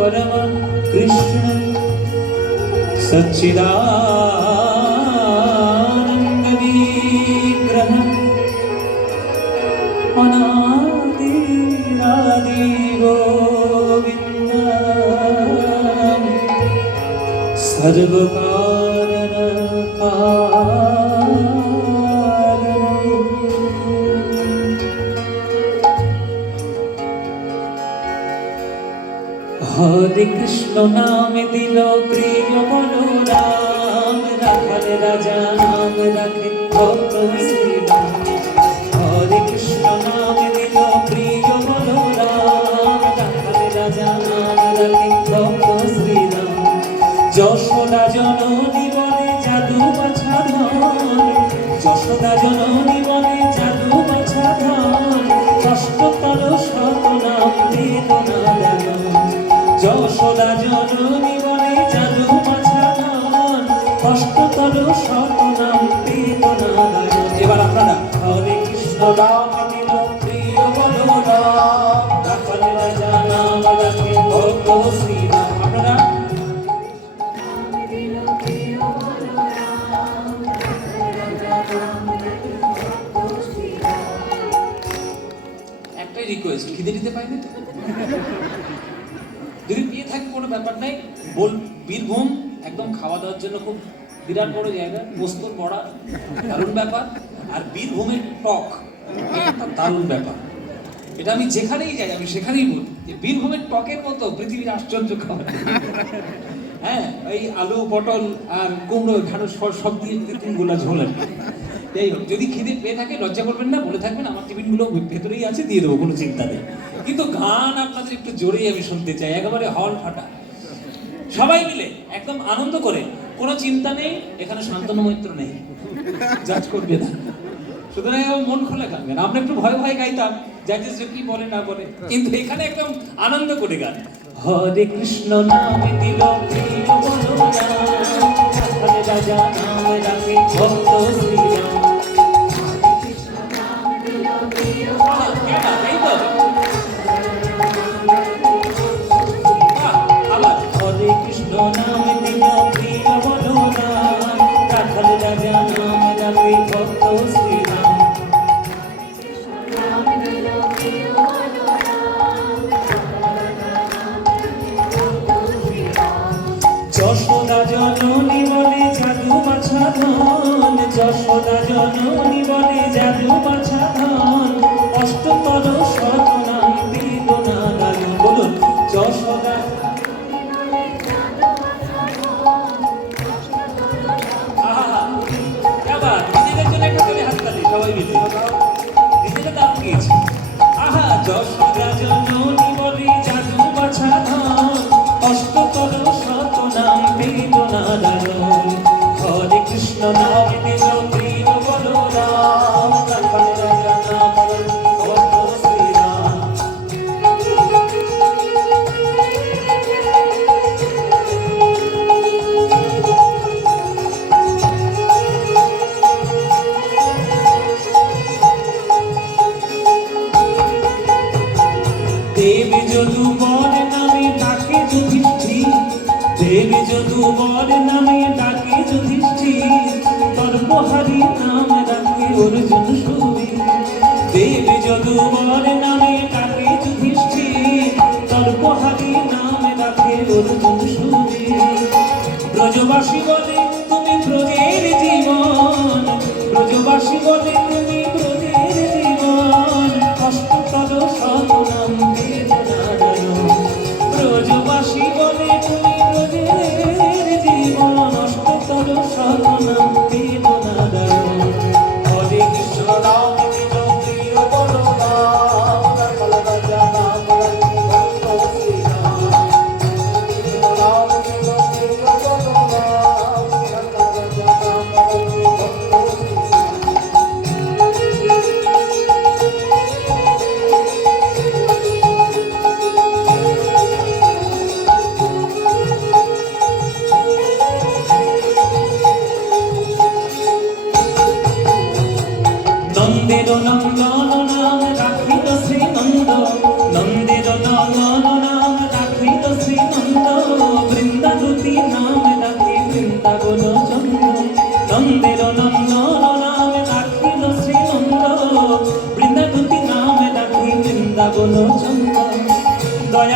परम कृष्ण सच्चिदानंद विग्रह अनादिरादि गोविंद सर्वकारण हरे कृष्ण नाम दिल प्रिय बलराम राखल राजा नाम रखे भक्त श्री राम। हरे कृष्ण नाम दिल प्रिय बलराम राखल राजा नाम रखे भक्त श्री राम। যশোদা জননী বলে জাদু বাছা ধন, যশোদা জননী বলে জাদু বাছা ধন, কষ্টতর শত নাম বেদনা দান। যশোদা জননী বলে জাদু বাছা ধন, কষ্টতর শত নাম বেদনা দান। এবার আপনারা হরে কৃষ্ণ নাম দিল প্রিয় বলরাম রাখল রাজা নাম রাখে ভক্ত শ্রীরাম। আপনারা একটাই রিকোয়েস্ট, খিদে দিতে পাই না যদি পেয়ে থাকে কোনো ব্যাপার নাই বল। বীরভূম একদম খাওয়া দাওয়ার জন্য খুব বিরাট বড় জায়গা, পোস্তর বড়া দারুণ ব্যাপার, আর বীরভূমের টক একটা দারুণ ব্যাপার। এটা আমি যেখানেই যাই আমি সেখানেই বলি যে বীরভূমের টকের মতো পৃথিবীর আশ্চর্য খাবার। হ্যাঁ, এই আলু পটল আর কুমড়ো ঢাঁড়স সব দিয়ে টিফিনগুলো ঝোল। যাই হোক, যদি খিদে পেয়ে থাকে লজ্জা করবেন না, বলে থাকবেন আমার টিফিনগুলো ভেতরেই আছে, দিয়ে দেবো, কোনো চিন্তা নেই। কিন্তু গান আপনাদের একটু জোরেই আমি শুনতে চাই, একেবারে হল ফাটা, সবাই মিলে একদম আনন্দ করে। কোনো চিন্তা নেই, এখানে শান্তনু মৈত্র নেই, জাজ করবে না, সুতরাং মন খুলে গান। আমরা একটু ভয় ভয় গাইতাম, জাজেস কি বলে না বলে, কিন্তু এখানে একদম আনন্দ করে গান। হরে কৃষ্ণ নাম দিল প্রিয় বলরাম রাখল রাজা নাম রাখে ভক্ত শ্রীরাম। আবার হরে কৃষ্ণ নাম দিল প্রিয় বলরাম রাখল রাজা নাম রাখে ভক্ত শ্রীরাম। যশোদা জননী বলে জাদু বাছা ধন, যশোদা জননী বলে জাদু বাছা ধন, অষ্টতর শত নাম বেদনা দান। বলুন যশোদা। আহা, নিজেদের জন্য একটা করে হাততালি সবাই মিলে, নিজেরা দাম দিয়েছে। আহা, যশোদা জননী বলে জাদু বাছা ধন, অষ্টতর শত নাম বেদনা দান। হরে কৃষ্ণ নাম দিল প্রিয় বলরাম রাখল রাজা নাম ভক্ত শ্রীরাম। দেবী যদুবর নামে ডাকে যুধিষ্ঠির, দেবী যদুবর নামে ডাকে যুধিষ্ঠির, তর্কহারি নাম রাখে অর্জুন সুবীর। দেবী যদুবর নামে ডাকে যুধিষ্ঠির, তর্কহারি নাম রাখে অর্জুন সুবীর। ব্রজবাসী বলে তুমি ব্রজের জীবন, ব্রজবাসী বলে তুমি ব্রজের জীবন, অষ্টতর শত নাম বেদনা দান। ব্রজবাসী বলে তুমি ব্রজের জীবন, অষ্টতর শত নাম বেদনা দান। হরে কৃষ্ণ নাম দিল প্রিয় বলরাম রাখল রাজা নাম রাখে ভক্ত শ্রীরাম। নাম দিল প্রিয় বলরাম রাখল রাজা নাম রাখে ভক্ত শ্রীরাম।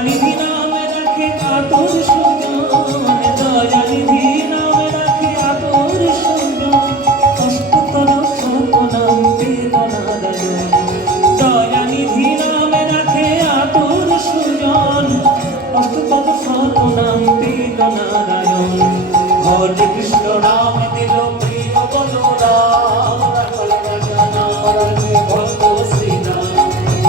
দয়ানিধি নামে রাখে আতর সুজন, দয়ানিধি নামে রাখে আতর সুজন, অষ্টতর সতনাম বেদনাদায়ক। দয়ানিধি নামে রাখে আতর সুজন, অষ্টতর সতনাম বেদনাদায়ক। হরে কৃষ্ণ নাম দিল প্রিয় বলরাম, ভক্ত শ্রীরাম।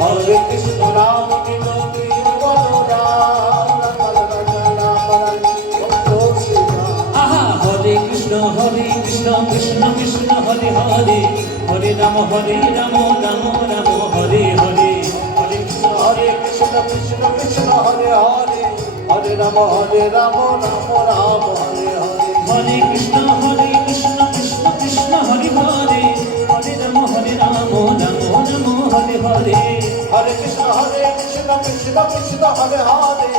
হরে কৃষ্ণ নাম দিল প্রিয় বলরাম, ভক্ত শ্রীরাম। আহা হরে কৃষ্ণ কৃষ্ণ কৃষ্ণ হরে হরে, হরে রাম রাম রাম হরে হরে। হরে কৃষ্ণ কৃষ্ণ কৃষ্ণ হরে হরে, হরে রাম রাম রাম হরে হরে। হরে কৃষ্ণ কৃষ্ণ কৃষ্ণ হরে হরে, হরে রাম রাম রাম হরে হরে। হরে কৃষ্ণ কৃষ্ণ কৃষ্ণ হরে হরে,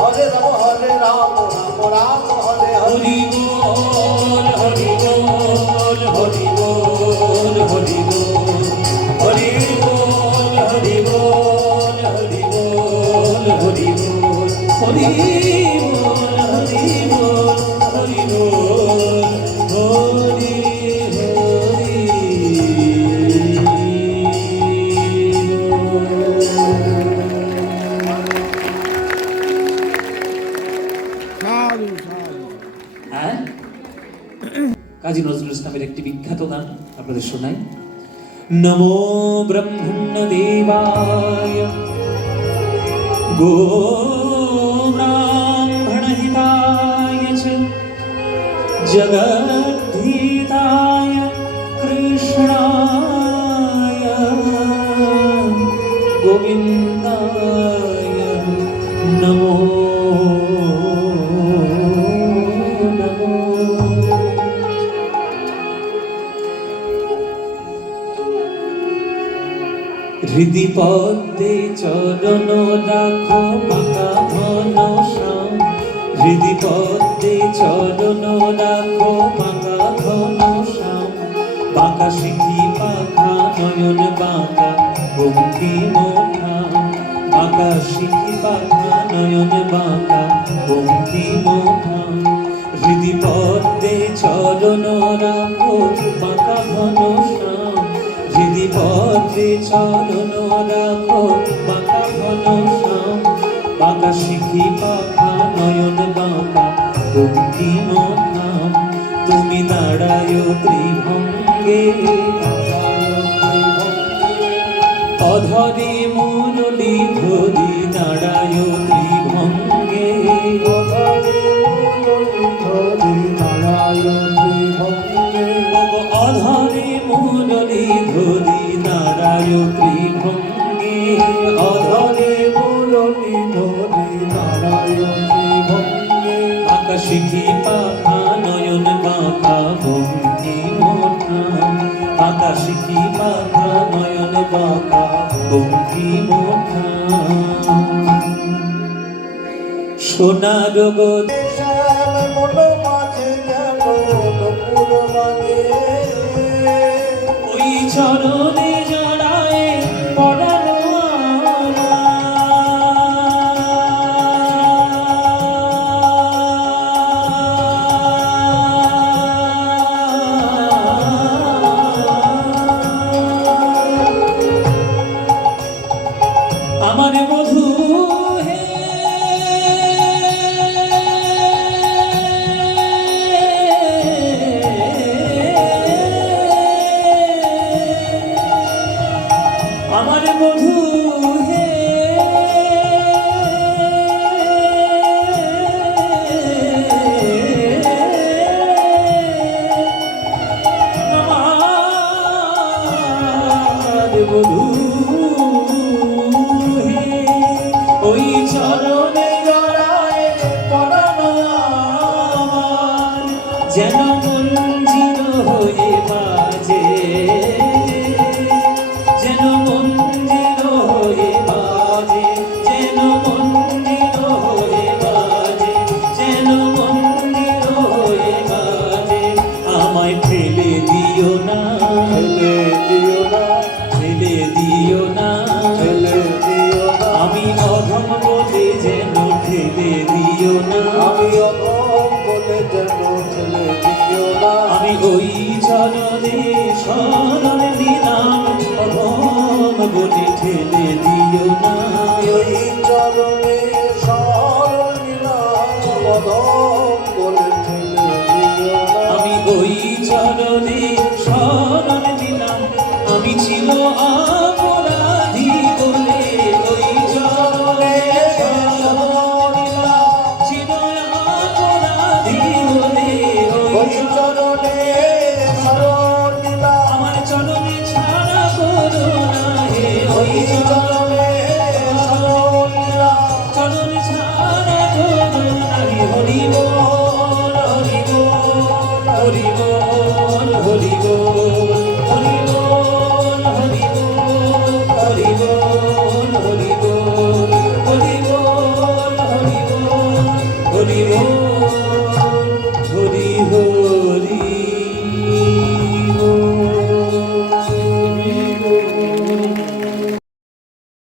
হরে রাম রাম রাম হরে হরি। বল হরি বল হরি বল হরি বল, হরি বল হরি বল হরি বল হরি বল, হরি বল হরি বল হরি বল হরি কাজী নজরুল ইসলামের একটি বিখ্যাত গান আপনাদের শোনাই। নমো ব্রহ্মণ্য দেবায় গো ব্রাহ্মণ হিতায় চ জগদ্ধিতায় কৃষ্ণায় গোবিন্দায় নমো হৃদি পদ্মে চরণ রাখো বাঁকা ঘন শ্যাম, হৃদি পদ্মে চরণ রাখো বাঁকা ঘন শ্যাম। বাঁকা সিঁথি পাখা নয়ন বাঁকা বঙ্কিম ধাম, বাঁকা সিঁথি পাখা নয়ন বাঁকা বঙ্কিম ধাম। হৃদি পদ্মে চরণ রাখো বাঁকা ঘন শ্যাম, হৃদি পদ্মে চরণ রাখো বাঁকা ঘন শ্যাম। বাঁকা সিঁথি পাখা নয়ন বাঁকা বঙ্কিম ধাম। তুমি দাঁড়ায় ত্রিভঙ্গে, অধরে মুরলী ধরি দাঁড়ায় ত্রিভঙ্গে, অধরে মুরলী ধরি দাঁড়ায় ত্রিভঙ্গে। অধরে মুরলী ধরি দাঁড়ায় ত্রিভঙ্গে, অধরে মুরলী ধরি দাঁড়ায় ত্রিভঙ্গে। বাঁকা সিঁথি পাখা নয়ন বাঁকা বঙ্কিম ধাম, বাঁকা সিঁথি পাখা নয়ন বাঁকা বঙ্কিম ধাম। সোনার ওই চরণে জড়ায় পড়ানো আমার বধূ হে। আমার বধূ হে, আমার বধূ হে, ওই চরণে জড়ায় পড়ানো আমার, যেন মঞ্জির হয়ে বাজে, যেন মন্দির হয়ে বাজে, যেন মন্দির হয়ে বাজে, যেন মন্দির হয়ে বাজে। আমায় ফেলে দিও না, ফেলে দিও না, ফেলে দিও না, ফেলে দিও না। আমি অধম বলে যে ঠেলে দিও না, আমি অধম বলে যেন ঠেলে দিও না, আমি ওই চরণে শরণ নিলাম, অধম বলে ঠেলে দিও না, ওই চরণে শরণ নিলাম, অধম বলে ঠেলে দিও না, আমি ওই চরণে শরণ নিলাম, আমি ছিল অপরাধী বলে ওই চরণে শরণ নিলাম, ছিল অপরাধী বলে ওই ওই চরণে শরণ নিলাম, আমার চরণে ছাড়া করো না হে, ওই চরণে শরণ নিলাম, চরণে ছাড়া করো না হে, হরি বল হরি বল হরি বল।